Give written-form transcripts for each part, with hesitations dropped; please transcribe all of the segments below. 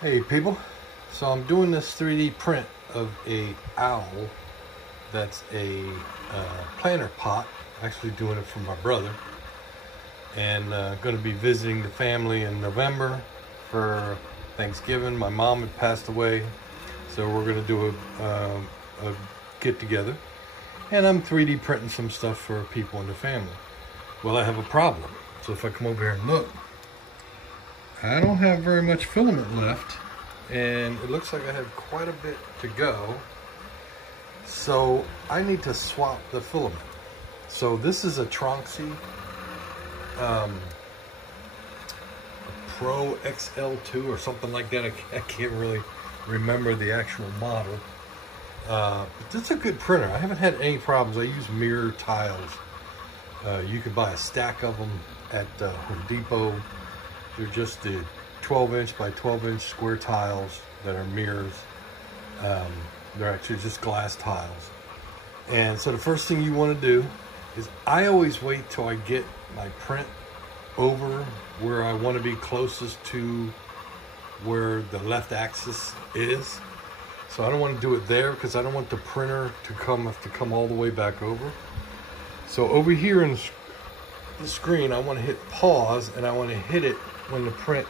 Hey people, so I'm doing this 3D print of a owl that's a planter pot, actually doing it for my brother, and going to be visiting the family in November for Thanksgiving. My mom had passed away, so we're going to do a get together, and I'm 3D printing some stuff for people in the family. Well, I have a problem, so if I come over here and look, I don't have very much filament left, and it looks like I have quite a bit to go. So I need to swap the filament. So this is a TronXY Pro XL-2 or something like that. I can't really remember the actual model. But this is a good printer. I haven't had any problems. I use mirror tiles. You can buy a stack of them at Home Depot. They're just the 12-inch by 12-inch square tiles that are mirrors. They're actually just glass tiles. And so the first thing you want to do is, I always wait till I get my print over where I want to be closest to where the left axis is. So I don't want to do it there because I don't want the printer to come all the way back over. So over here in the screen, I want to hit pause, and I want to hit it when the print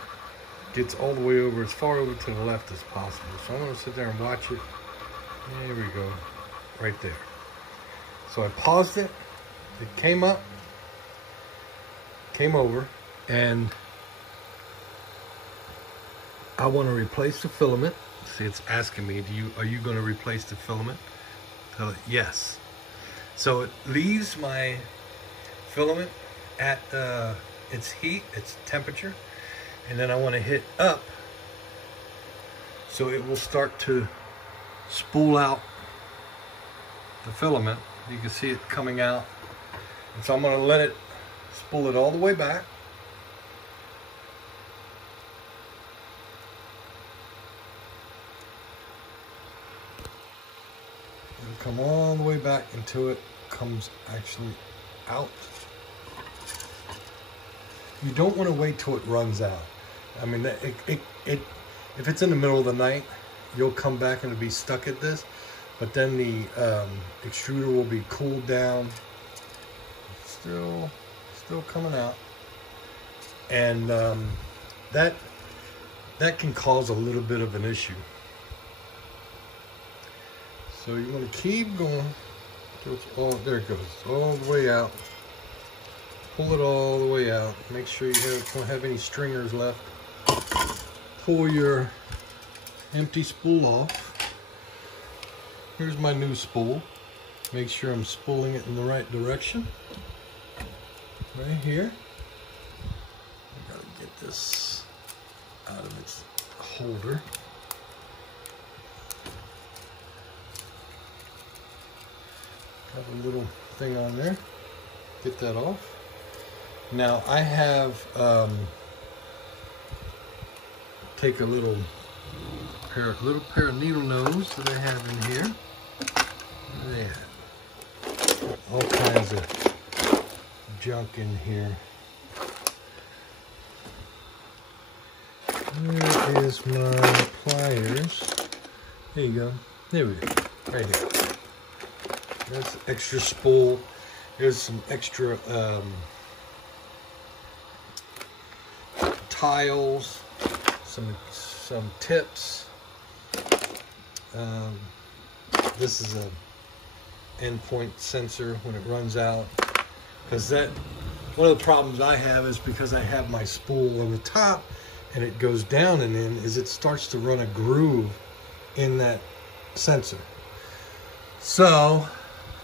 gets all the way over, as far over to the left as possible. So I'm going to sit there and watch it. There we go, right there. So I paused it, it came up, came over, and I want to replace the filament. See, it's asking me, are you going to replace the filament? Tell it yes. So it leaves my filament at its heat, its temperature, and then I want to hit up so it will start to spool out the filament. You can see it coming out, and so I'm going to let it spool it all the way back. It'll come all the way back until it comes actually out. You don't want to wait till it runs out. I mean, if it's in the middle of the night, you'll come back and it'll be stuck at this, but then the extruder will be cooled down. Still coming out, and that can cause a little bit of an issue. So you want to keep going till it's all, there it goes, all the way out. Pull it all the way out. Make sure you don't have any stringers left. Pull your empty spool off. Here's my new spool. Make sure I'm spooling it in the right direction. Right here. I gotta get this out of its holder. Have a little thing on there. Get that off. Now I have take a little pair of needle nose that I have in here. Yeah, all kinds of junk in here. There is my pliers. There you go. There we go. Right here. That's extra spool. There's some extra tiles, some tips. This is a endpoint sensor when it runs out, because one of the problems I have is, because I have my spool on the top and it goes down and in, is it starts to run a groove in that sensor. So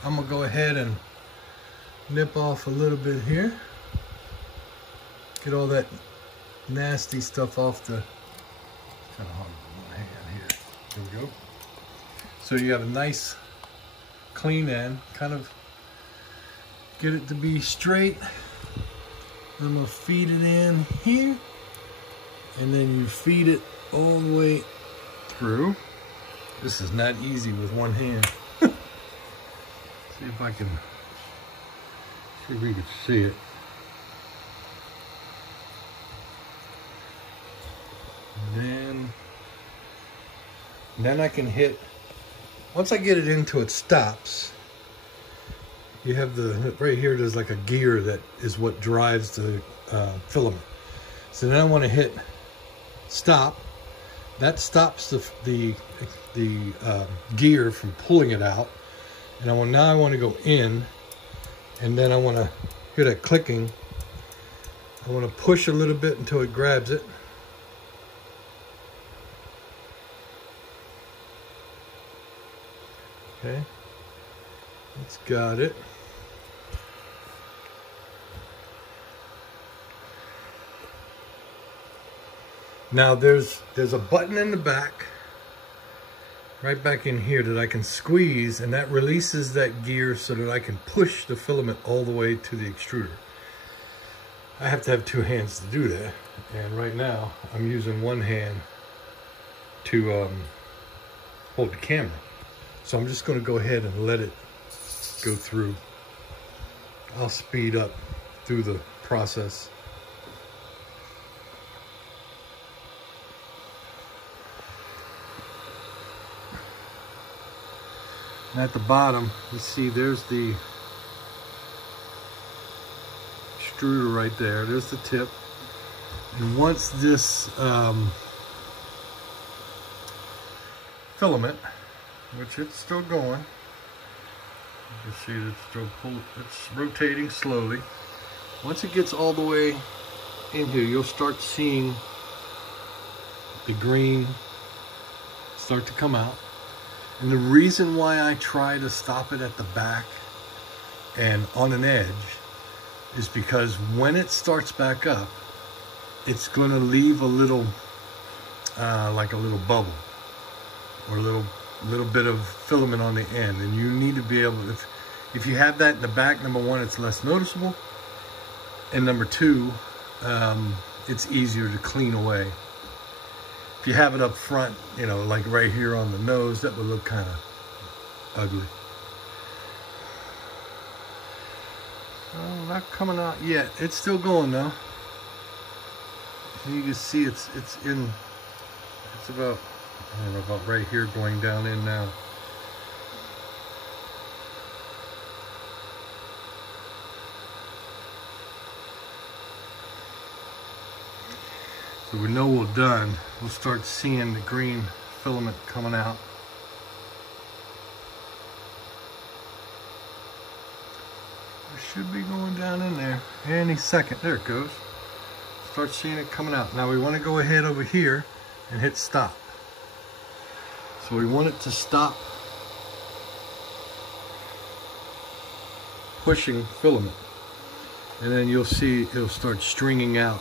I'm gonna go ahead and nip off a little bit here, get all that nasty stuff off the, kind of hard with my hand here. There we go. So you have a nice clean end, kind of get it to be straight. I'm gonna feed it in here, and then you feed it all the way through. This is not easy with one hand. See if I can, see if we can see it. And then And then I can hit, once I get it into it stops, you have the, right here there's like a gear that is what drives the filament. So then I want to hit stop. That stops the gear from pulling it out. And now I want to go in, and then I want to hear that clicking. I want to push a little bit until it grabs it. Okay, it's got it. Now there's a button in the back, right back in here, that I can squeeze, and that releases that gear so that I can push the filament all the way to the extruder. I have to have two hands to do that, and right now I'm using one hand to hold the camera. So I'm just going to go ahead and let it go through. I'll speed up through the process. And at the bottom, you see there's the extruder right there. There's the tip. And once this filament, which it's still going, you can see that it's rotating slowly. Once it gets all the way in here, you'll start seeing the green start to come out. And the reason why I try to stop it at the back and on an edge is because when it starts back up, it's going to leave a little, like a little bubble or a little bit of filament on the end. And you need to be able to, if you have that in the back, number one, it's less noticeable. And number two, it's easier to clean away. If you have it up front, you know, like right here on the nose, that would look kind of ugly. Oh, not coming out yet. It's still going though. You can see it's about, I don't know, about right here going down in now. So we know we're done. We'll start seeing the green filament coming out. It should be going down in there any second. There it goes. Start seeing it coming out. Now we want to go ahead over here and hit stop. So we want it to stop pushing filament. And then you'll see it'll start stringing out.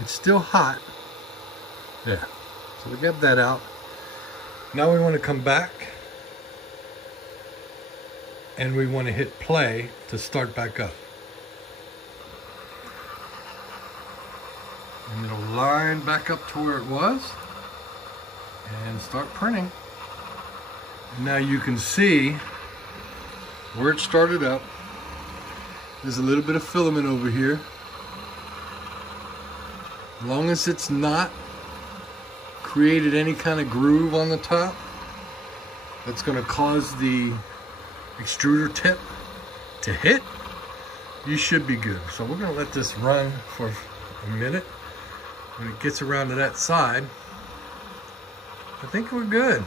It's still hot. Yeah. So we got that out. Now we want to come back and we want to hit play to start back up. And it'll line back up to where it was and start printing. And now you can see where it started up. There's a little bit of filament over here. As long as it's not created any kind of groove on the top, that's going to cause the extruder tip to hit, you should be good. So we're going to let this run for a minute. When it gets around to that side, I think we're good.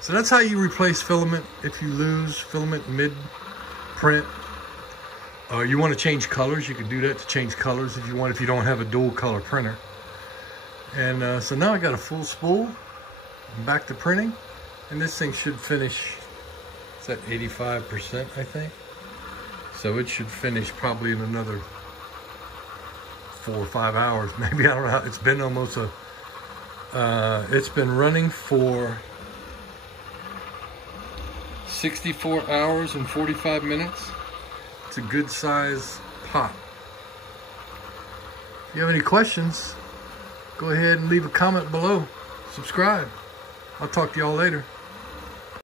So that's how you replace filament if you lose filament mid-print. You want to change colors, you can do that to change colors if you want, if you don't have a dual color printer. And so now I got a full spool. I'm back to printing, and this thing should finish, it's at 85%, I think. So it should finish probably in another 4 or 5 hours, maybe. I don't know how, it's been almost it's been running for 64 hours and 45 minutes. It's a good size pot. If you have any questions, go ahead and leave a comment below. Subscribe. I'll talk to y'all later.